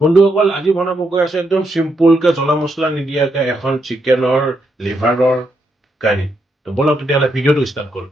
বন্ধুসকল আজি বনাব গৈ আছো একদম সিম্পলকে জ্বলা মছলা নিদিয়াকে এখন চিকেনৰ লিভাৰৰ কাৰী তো বলক তেতিয়াহ'লে ভিডিঅ'টো ষ্টাৰ্ট কৰোঁ